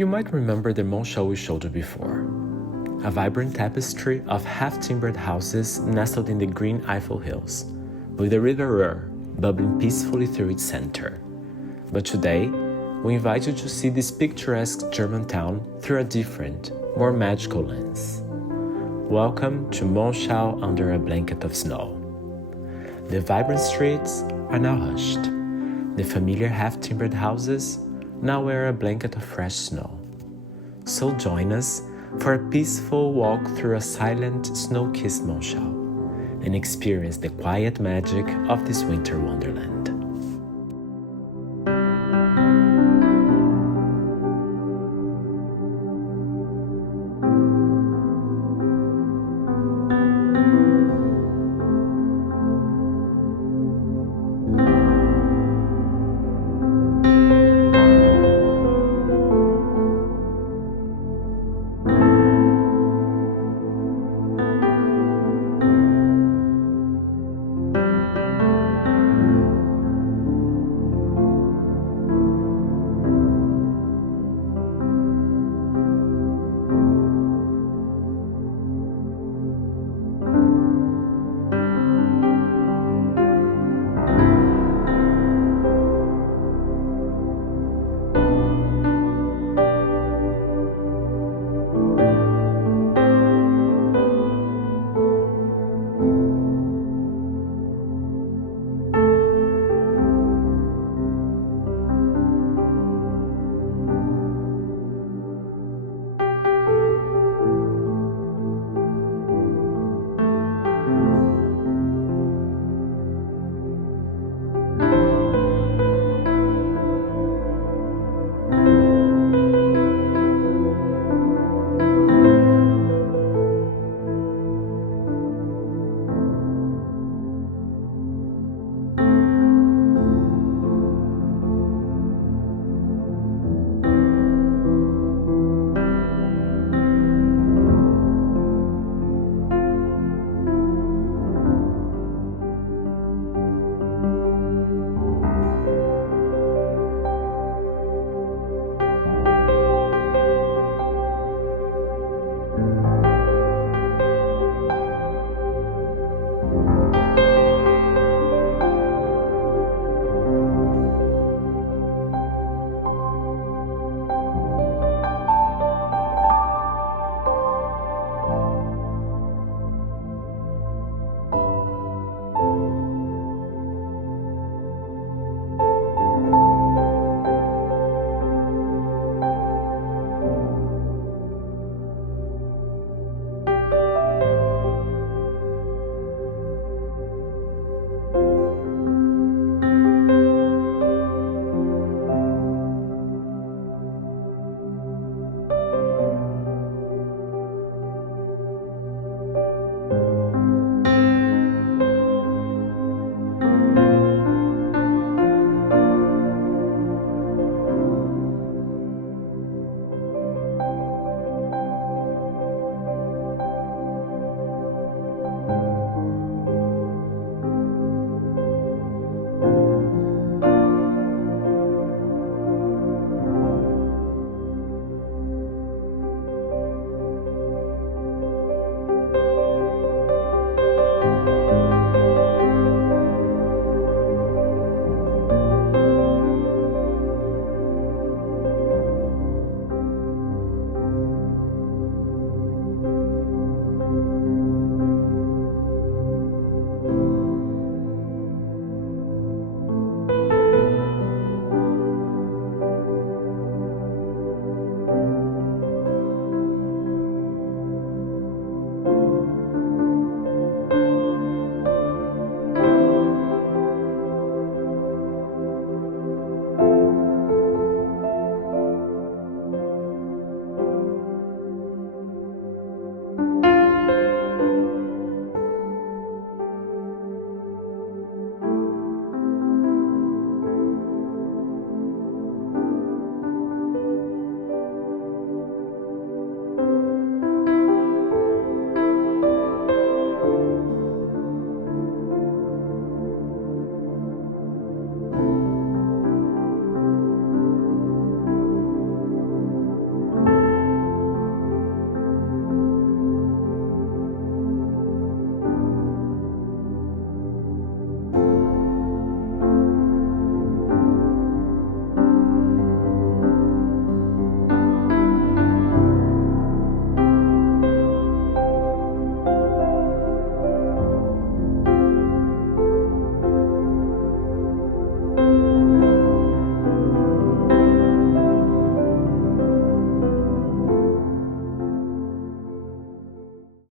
You might remember the Monschau we showed you before. A vibrant tapestry of half-timbered houses nestled in the green Eifel hills, with the River Rur bubbling peacefully through its center. But today, we invite you to see this picturesque German town through a different, more magical lens. Welcome to Monschau under a blanket of snow. The vibrant streets are now hushed. The familiar half-timbered houses now wear a blanket of fresh snow. So join us for a peaceful walk through a silent, snow-kissed Monschau and experience the quiet magic of this winter wonderland.